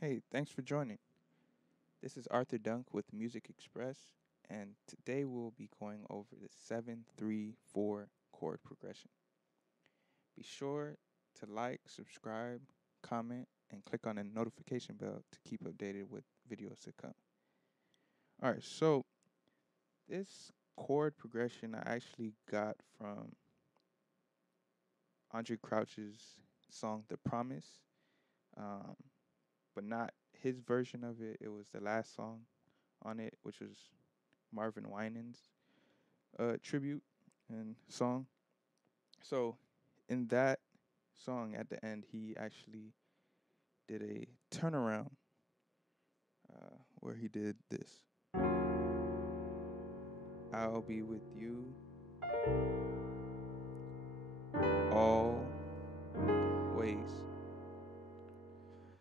Hey, thanks for joining. This is Arthur Dunk with Music Express, and today we'll be going over the 7-3-4 chord progression. Be sure to like, subscribe, comment, and click on the notification bell to keep updated with videos to come. Alright, so this chord progression I actually got from Andrae Crouch's song The Promise, um, but not his version of it. It was the last song on it, which was Marvin Winans tribute and song. So in that song at the end, he actually did a turnaround where he did this. I'll be with you always.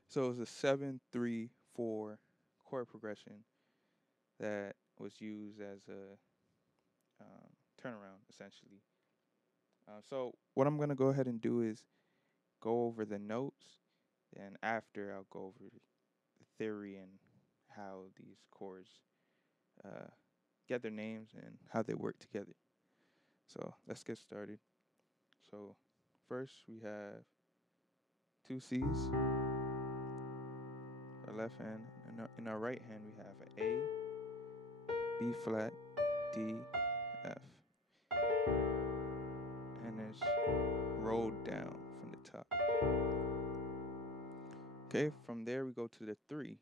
So it was a 7-3-4 chord progression that was used as a turnaround, essentially. So what I'm gonna go ahead and do is go over the notes, and after I'll go over the theory and how these chords uh, get their names and how they work together. So let's get started. So first we have two C's, our left hand. In our right hand we have an A, B flat, D, F. And it's rolled down from the top. Okay, from there we go to the 3.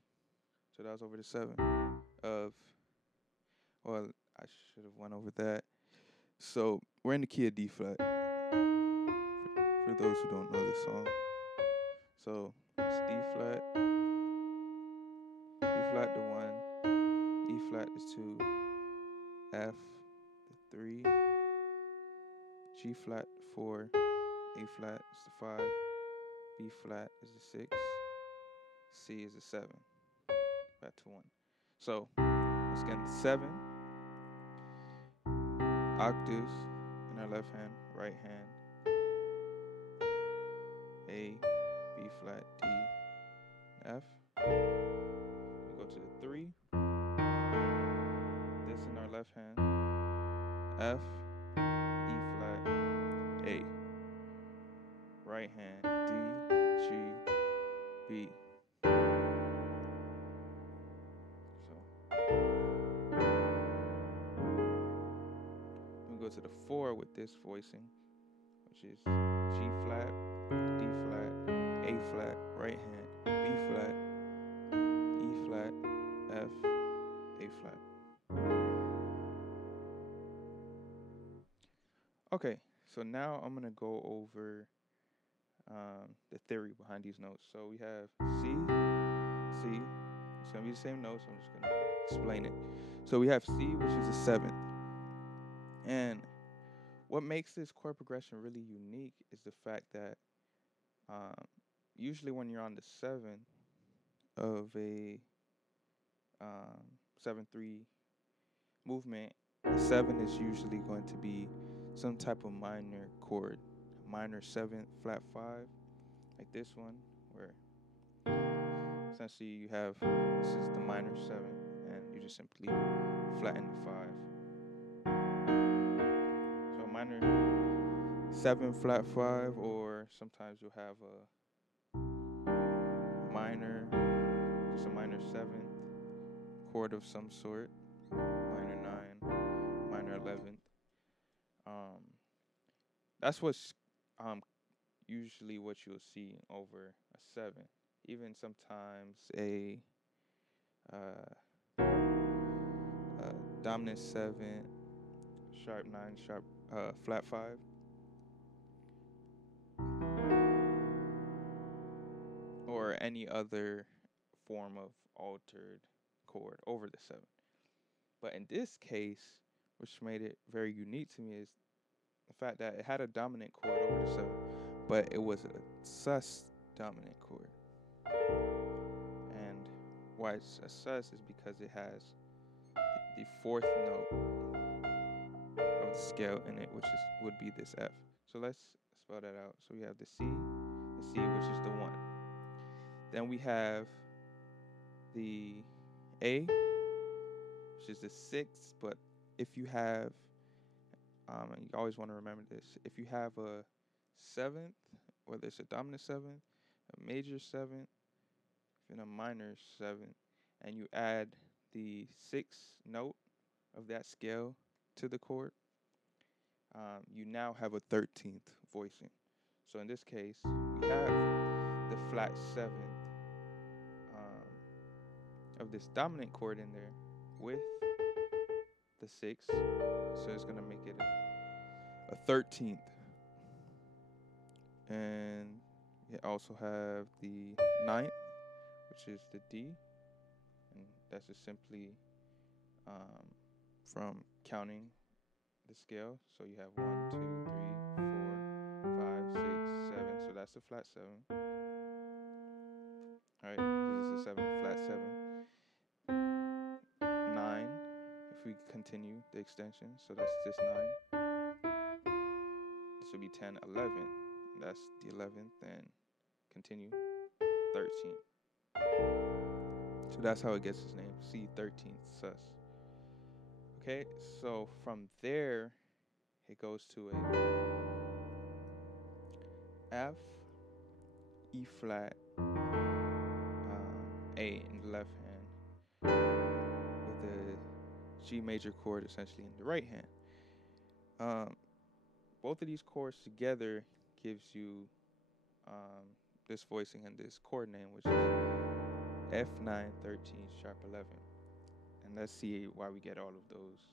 So that was over the 7 of, well, I should have went over that. So we're in the key of D flat, for those who don't know the song. So it's D flat, D flat the 1, E flat the 2, F the 3, G flat the 4, A flat is the 5, B flat is the 6, C is the 7, back to 1. So let's get the 7 octaves in our left hand, right hand, A, B flat, D, F. We go to the 3. This in our left hand, F, E flat, A. Right hand, D, G, B. So we go to the 4 with this voicing, which is G flat, D flat, A flat, right hand, B flat, E flat, F, A flat. Okay, so now I'm gonna go over the theory behind these notes. So we have C, C. It's gonna be the same notes. So I'm just gonna explain it. So we have C, which is the 7th, and what makes this chord progression really unique is the fact that um, usually when you're on the 7 of a 7-3 movement, the 7 is usually going to be some type of minor chord, minor 7 flat 5, like this one, where essentially you have, this is the minor 7, and you just simply flatten the 5. So minor 7 flat 5, or sometimes you'll have a minor, just a minor 7th chord of some sort, minor 9, minor 11th. That's what's usually what you'll see over a 7. Even sometimes a dominant 7, sharp 9, sharp flat 5. Or any other form of altered chord over the 7. But in this case, which made it very unique to me, is the fact that it had a dominant chord over the 7, but it was a sus dominant chord. And why it's a sus is because it has the 4th note of the scale in it, which would be this F. So let's spell that out. So we have the C, which is the 1. Then we have the A, which is the sixth, but if you have, and you always want to remember this, if you have a seventh, whether it's a dominant seventh, a major seventh, and a minor seventh, and you add the sixth note of that scale to the chord, you now have a 13th voicing. So in this case, we have the flat seventh of this dominant chord in there with the sixth, so it's gonna make it a 13th. And you also have the ninth, which is the D, and that's just simply from counting the scale. So you have 1, 2, 3, 4, 5, 6, 7. So that's the flat seven. All right, this is the seven, flat seven. 9. If we continue the extension, so that's this 9. This would be 10, 11. That's the 11th, and continue 13. So that's how it gets its name, C13th sus. Okay, so from there, it goes to a F, E flat, A in the left hand, with the G major chord essentially in the right hand. Both of these chords together gives you this voicing and this chord name, which is F9, 13, sharp 11. And let's see why we get all of those,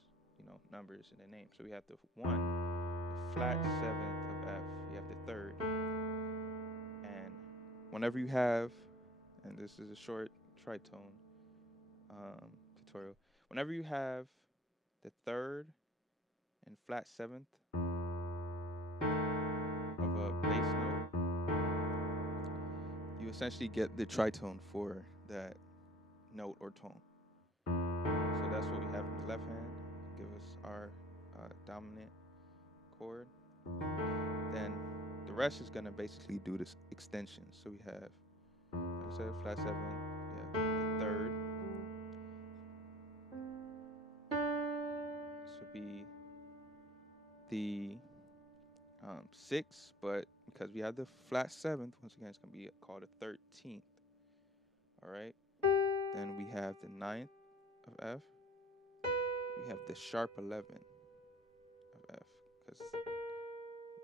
numbers in the name. So we have the 1, the flat 7th of F. You have the 3rd. And whenever you have, and this is a short tritone tutorial, whenever you have the 3rd and flat 7th of a bass note, you essentially get the tritone for that note or tone. So that's what we have in the left hand. Give us our dominant chord. Then the rest is going to basically do this extension. So we have, like I said, flat 7, we have the 3rd. This would be the 6th, but because we have the flat 7th, once again, it's going to be called a 13th. All right. Then we have the 9th of F. We have the sharp 11 of F, because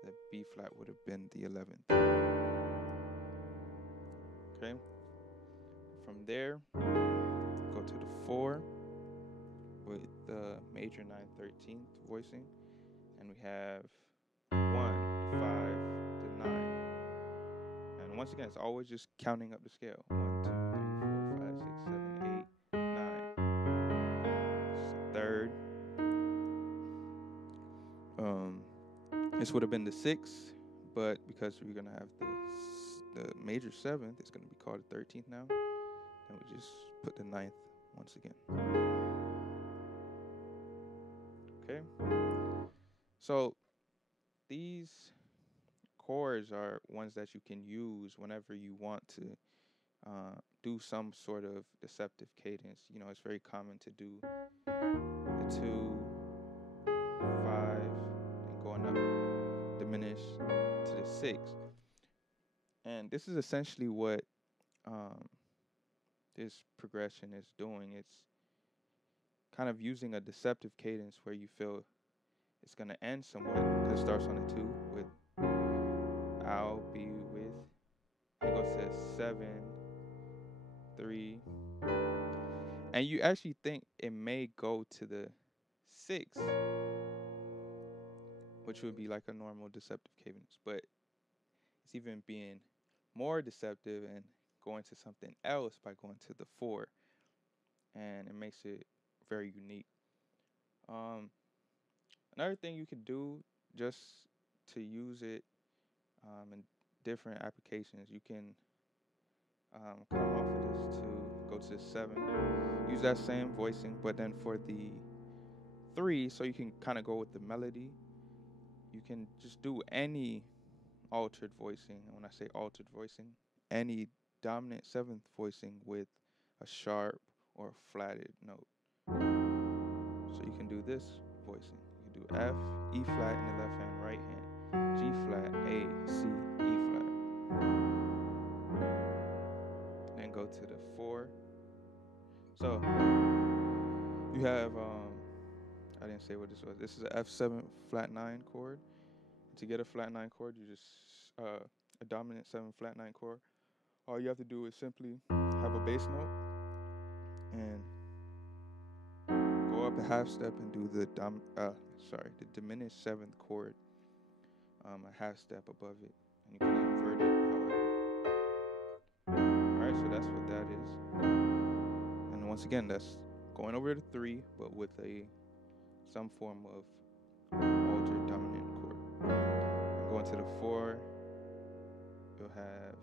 the B flat would have been the 11th. Okay. From there, go to the 4 with the major 9, 13th voicing, and we have 1, 5, to 9. And once again, it's always just counting up the scale. 1, 2, 3, 4, 5, 6, 7, 8, 9. It's the 3rd. This would have been the 6th, but because we're gonna have the major 7th, it's gonna be called the 13th now. And we just put the 9th once again. Okay. So these chords are ones that you can use whenever you want to do some sort of deceptive cadence. It's very common to do the 2, 5, and going up, diminish to the 6. And this is essentially what this progression is doing. It's kind of using a deceptive cadence where you feel it's going to end somewhat, because it starts on a 2 with I'll be with, and it goes to 7, 3, and you actually think it may go to the 6, which would be like a normal deceptive cadence, but it's even being more deceptive and going to something else by going to the 4, and it makes it very unique. Another thing you could do just to use it in different applications, you can come off of this to go to the 7, use that same voicing, but then for the 3, so you can kind of go with the melody, you can just do any altered voicing. And when I say altered voicing, any dominant 7th voicing with a sharp or a flatted note. So you can do this voicing. You can do F, E flat in the left hand, right hand, G flat, A, C, E flat. Then go to the 4. So you have I didn't say what this was. This is an F7 flat 9 chord. To get a flat 9 chord, you just a dominant 7 flat 9 chord. All you have to do is simply have a bass note and go up a half step and do the diminished 7th chord a half step above it, and you can invert it however. All right, so that's what that is. And once again, that's going over the 3, but with some form of altered dominant chord. And going to the 4, you'll have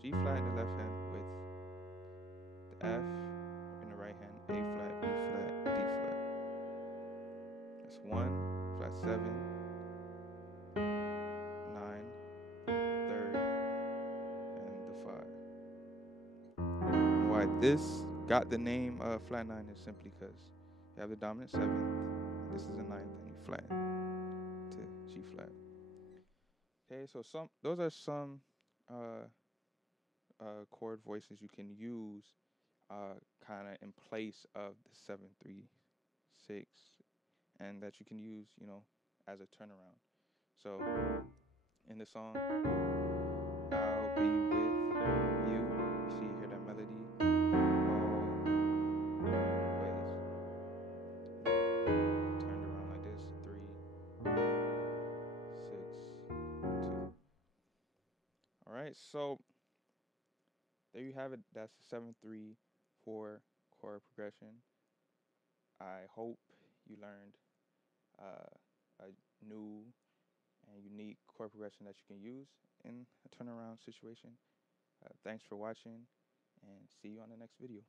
G flat in the left hand with the F in the right hand, A flat, B flat, D flat. That's 1, flat 7, 9, 3rd, and the 5. And why this got the name flat 9 is simply because you have the dominant 7th, and this is a 9th, and you flatten to G flat. Okay, so those are some chord voices you can use kind of in place of the 7-3-6, and that you can use, as a turnaround. So in the song, I'll be with you. You see, hear that melody always. Turned around like this: 3, 6, 2. All right, so there you have it. That's the 7-3-4 chord progression. I hope you learned a new and unique chord progression that you can use in a turnaround situation. Thanks for watching, and see you on the next video.